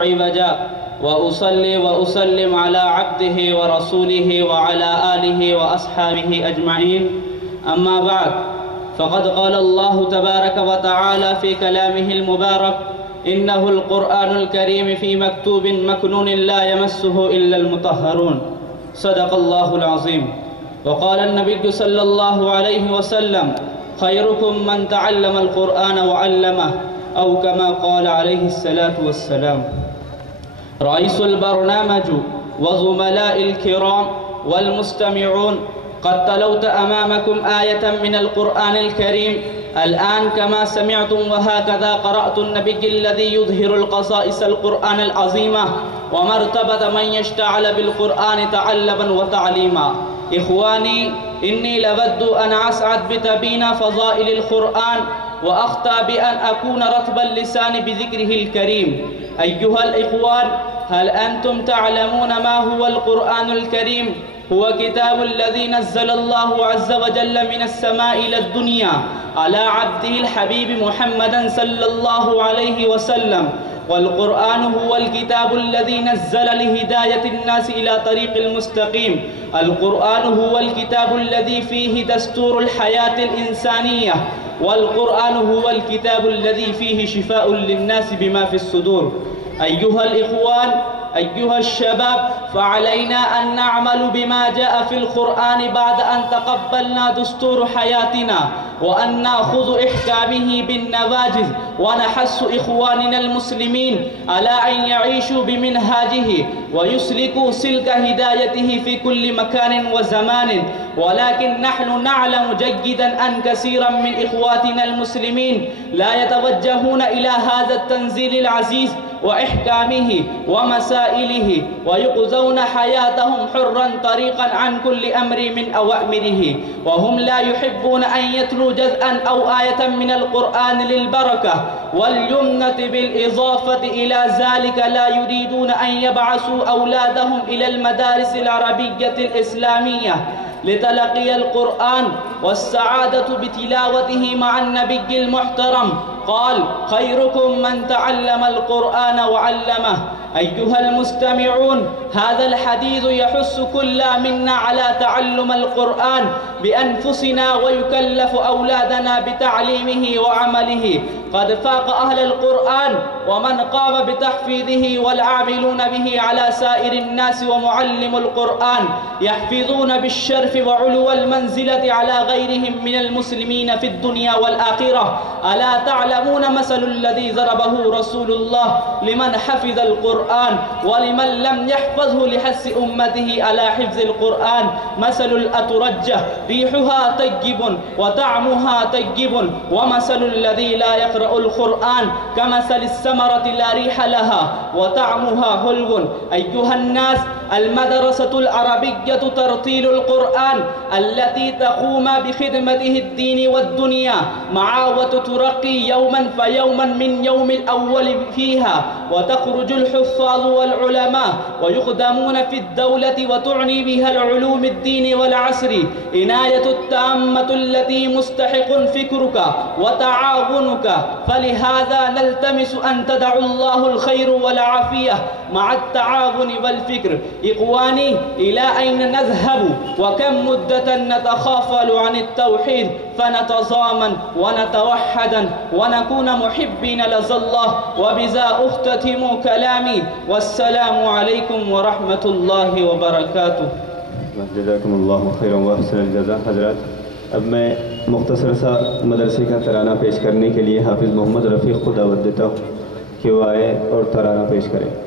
عوجا وأصلي وأسلم على عبده ورسوله وعلى آله وأصحابه أجمعين. أما بعد، فقد قال الله تبارك وتعالى في كلامه المبارك: إنه القرآن الكريم في مكتوب مكنون لا يمسه إلا المطهرون. صدق الله العظيم. وقال النبي صلى الله عليه وسلم: خيركم من تعلم القرآن وعلمه، أو كما قال عليه الصلاة والسلام. رئيس البرنامج وزملاء الكرام والمستمعون، قد تلوت أمامكم آية من القرآن الكريم الآن كما سمعتم، وهكذا قرأت النبي الذي يظهر القصائص القرآن العظيمة ومرتبة من يشتعل بالقرآن تعلما وتعليما. إخواني، إني لود أن أسعد بتبين فضائل القرآن وأخطأ بأن أكون رطب اللسان بذكره الكريم. أيها الإخوان، هل أنتم تعلمون ما هو القرآن الكريم؟ هو كتاب الذي نزل الله عز وجل من السماء إلى الدنيا على عبده الحبيب محمد صلى الله عليه وسلم. والقرآن هو الكتاب الذي نزل لهداية الناس إلى طريق المستقيم. القرآن هو الكتاب الذي فيه دستور الحياة الإنسانية. والقرآن هو الكتاب الذي فيه شفاء للناس بما في الصدور. أيها الإخوان، أيها الشباب، فعلينا أن نعمل بما جاء في القرآن بعد أن تقبلنا دستور حياتنا، وأن نأخذ إحكامه بالنواجذ، ونحث إخواننا المسلمين على أن يعيشوا بمنهاجه ويسلكوا سلك هدايته في كل مكان وزمان. ولكن نحن نعلم جيدا أن كثيرا من إخواتنا المسلمين لا يتوجهون إلى هذا التنزيل العزيز وإحكامه ومسائله، ويقضون حياتهم حرا طريقا عن كل أمر من أوامره، وهم لا يحبون أن يتلوا جزءا أو آية من القرآن للبركة واليمنة. بالإضافة إلى ذلك لا يريدون أن يبعثوا أولادهم إلى المدارس العربية الإسلامية لتلقي القرآن والسعادة بتلاوته مع النبي المحترم. قال: خيركم من تعلم القرآن وعلمه. أيها المستمعون، هذا الحديث يحث كل منا على تعلم القرآن بأنفسنا، ويكلف أولادنا بتعليمه وعمله. قد فاق أهل القرآن ومن قام بتحفيظه والعاملون به على سائر الناس. ومعلم القرآن يحفظون بالشرف وعلو المنزلة على غيرهم من المسلمين في الدنيا والآخرة. ألا تعلمون مثل الذي ضربه رسول الله لمن حفظ القرآن ولمن لم يحفظه لحث أمته على حفظ القرآن؟ مثل الأترجة ريحها طيب وطعمها طيب، ومثل الذي لا يقرأ القرآن كمثل الثمرة لا ريح لها وطعمها حلو. أيها الناس، المدرسة العربية ترتيل القرآن التي تقوم بخدمته الدين والدنيا مع وتترقي يوما فيوما من يوم الأول فيها، وتخرج الحفاظ والعلماء ويخدمون في الدولة وتعني بها العلوم الدين والعصر. عناية التامة التي مستحق فكرك وتعاونك، فلهذا نلتمس أن تدعو الله الخير والعافية مع التعاون والفكر. إخواني، إلى أين نذهب وكم مدة نتخافل عن التوحيد فنتضامن ونتوحدا ونكون محبين لذا الله؟ وبذا أختتم كلامي، والسلام عليكم ورحمة الله وبركاته. جزاكم الله خيرا وأحسن الجزاء। हज़रात, अब मैं मुख्तसर सा मदरसे का तराना पेश करने के लिए हाफिज़ मोहम्मद रफ़ीक़ को दावत देता हूँ कि वो आए और तराना पेश करें।